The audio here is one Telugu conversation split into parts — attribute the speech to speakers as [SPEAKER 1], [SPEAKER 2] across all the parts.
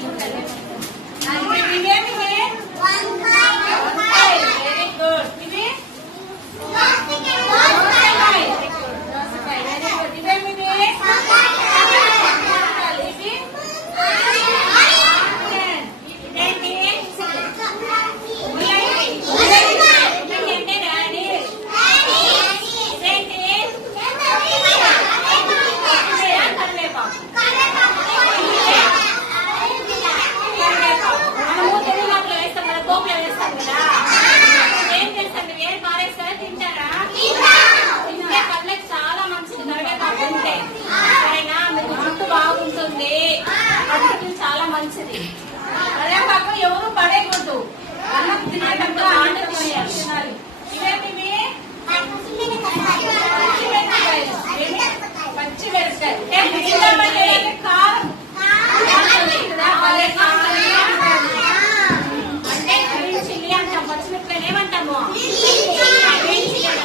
[SPEAKER 1] Gracias.
[SPEAKER 2] మంచిది.
[SPEAKER 1] పడేపాకం ఎవరు పడేయకూడదు. అన్నం తినేటప్పుడు తినాలి ఇవేమి పచ్చి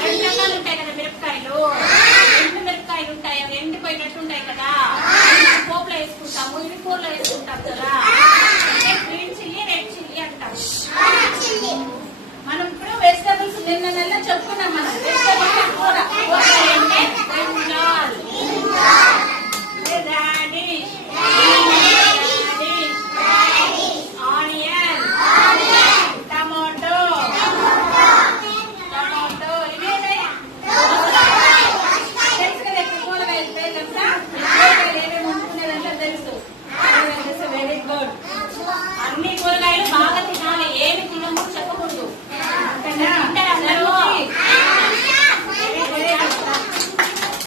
[SPEAKER 2] రెండు రకాలు ఉంటాయి కదా మిరపకాయలు. రెండు మిరపకాయలు ఉంటాయి ఎండిపోయినట్టు ఉంటాయి కదా. పోపులో వేసుకుంటాము ఇవి కూరలో
[SPEAKER 1] మనం ఇప్పుడు వెజిటబుల్స్ నిన్న నెల చెప్పుకున్నాం మనం.